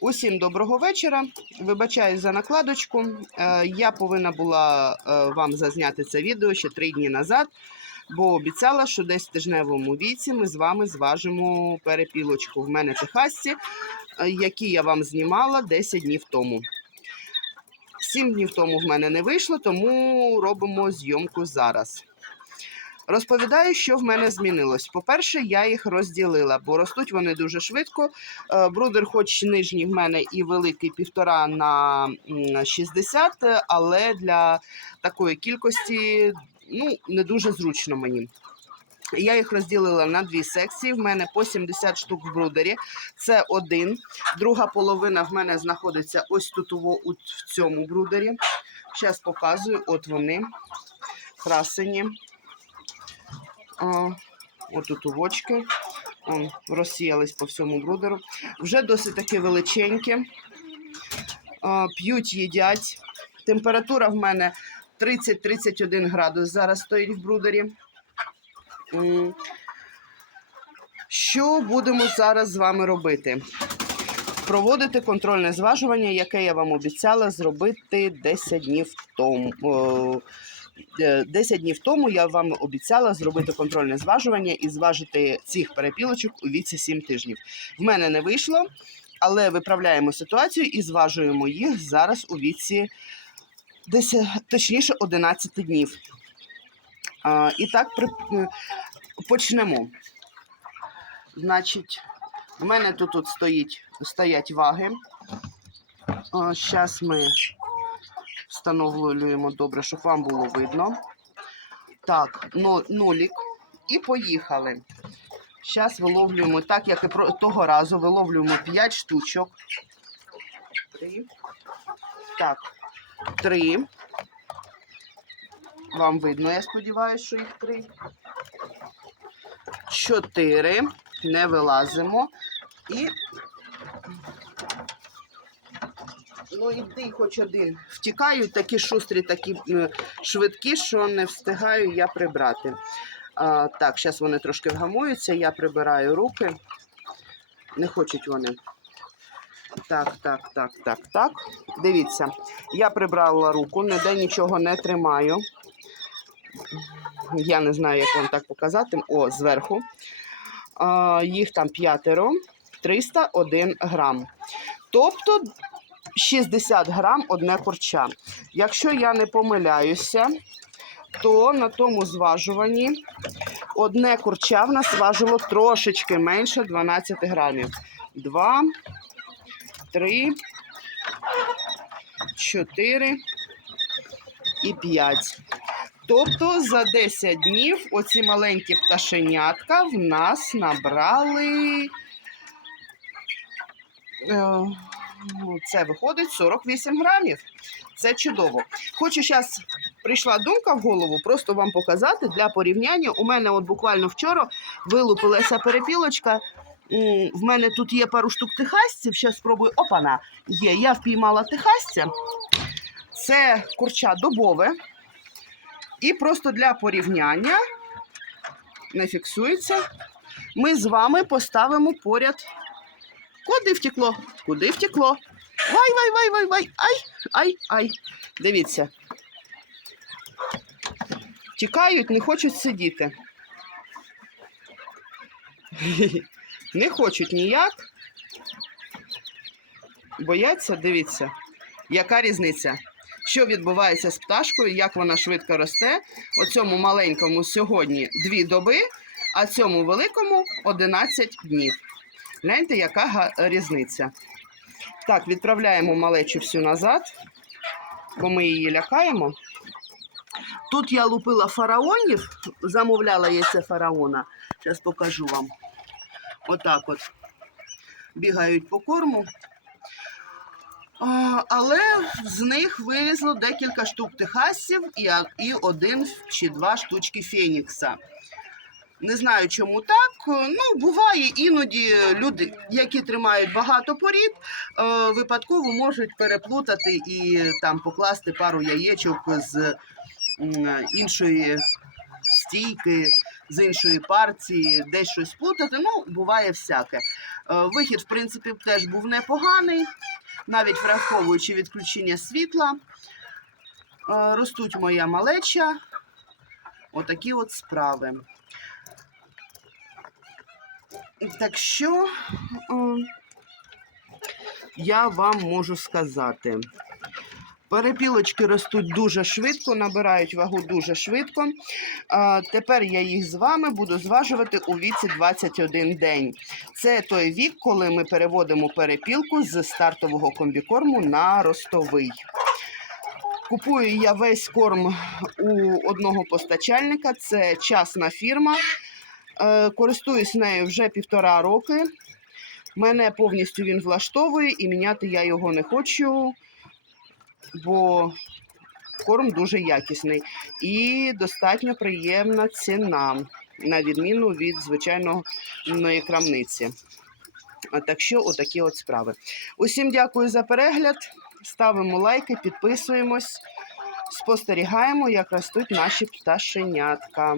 Усім доброго вечора. Вибачаю за накладочку. Е, Я повинна була е, вам зазняти це відео ще три дні назад, бо обіцяла, що десь в тижневому віці ми з вами зважимо перепілочку в мене техасці, е, які я вам знімала 10 днів тому. Сім днів тому в мене не вийшло, тому робимо зйомку зараз. Розповідаю, що в мене змінилось. По-перше, я їх розділила, бо ростуть вони дуже швидко. Е, Брудер, хоч нижній в мене і великий півтора на 60, але для такої кількості ну, не дуже зручно мені. Я їх розділила на дві секції. В мене по 70 штук в брудері. Це один. Друга половина в мене знаходиться ось тут в цьому брудері. Зараз показую. От вони, красені. А, отут овочки. Он, розсіялись по всьому брудеру. Вже досить таки величенькі. А, п'ють, їдять. Температура в мене 30-31 градус зараз стоїть в брудері. Що будемо зараз з вами робити? Проводити контрольне зважування, яке я вам обіцяла зробити 10 днів тому. О, е, 10 днів тому я вам обіцяла зробити контрольне зважування і зважити цих перепілочок у віці 7 тижнів. В мене не вийшло, але виправляємо ситуацію і зважуємо їх зараз у віці 10, точніше 11 днів. А, і так при, е, почнемо. Значить, в мене тут, тут стоїть, стоять ваги. Зараз ми встановлюємо добре, щоб вам було видно. Так, но, нолік. І поїхали. Зараз виловлюємо, так як і того разу, виловлюємо 5 штучок. Три. Так, три. Вам видно, я сподіваюся, що їх три. Чотири. Не вилазимо. І. Ну, іди хоч один. Втікають такі шустрі, такі е, швидкі, що не встигаю я прибрати. А, так, зараз вони трошки вгамуються, я прибираю руки. Не хочуть вони. Так, так, так, так, так. Дивіться, я прибрала руку, ніде нічого не тримаю. Я не знаю, як вам так показати. О, зверху. А, їх там п'ятеро, 301 грам. Тобто 60 грам одне курча. Якщо я не помиляюся, то на тому зважуванні одне курча в нас важило трошечки менше 12 грамів. 2, 3, 4 і 5. Тобто за 10 днів оці маленькі пташенятка в нас набрали. Це виходить 48 грамів. Це чудово. Хочу зараз прийшла думка в голову, просто вам показати для порівняння. У мене от буквально вчора вилупилася перепілочка. В мене тут є пару штук техасців. Зараз спробую. Опана! Є. Я впіймала техасця. Це курча добове. І просто для порівняння не фіксується. Ми з вами поставимо поряд. Куди втекло? Куди втекло? Вай, вай, вай, вай, вай. Ай, ай, ай. Дивіться. Тікають, не хочуть сидіти. Не хочуть ніяк. Бояться, дивіться, яка різниця. Що відбувається з пташкою, як вона швидко росте. Оцьому маленькому сьогодні дві доби, а цьому великому 11 днів. Гляньте, яка різниця. Так, відправляємо малечу всю назад, бо ми її лякаємо. Тут я лупила фараонів, замовляла яйце фараона. Зараз покажу вам. Отак от. Бігають по корму. Але з них вилізло декілька штук техасів і один чи два штучки фенікса. Не знаю, чому так. Ну, буває іноді люди, які тримають багато порід, е, випадково можуть переплутати і там покласти пару яєчок з іншої стійки з іншої партії, десь щось плутати. Ну, буває всяке. Е, Вихід, в принципі, теж був непоганий, навіть враховуючи відключення світла. Е, Ростуть моя малеча. Отакі от справи. Так що я вам можу сказати. Перепілочки ростуть дуже швидко, набирають вагу дуже швидко. А, тепер я їх з вами буду зважувати у віці 21 день. Це той вік, коли ми переводимо перепілку з стартового комбікорму на ростовий. Купую я весь корм у одного постачальника. Це частна фірма. Е, Користуюсь нею вже півтора роки. Мене повністю він влаштовує і міняти я його не хочу, бо корм дуже якісний і достатньо приємна ціна, на відміну від звичайної крамниці. Так що, отакі от справи. Усім дякую за перегляд. Ставимо лайки, підписуємось, спостерігаємо, як ростуть наші пташенятка.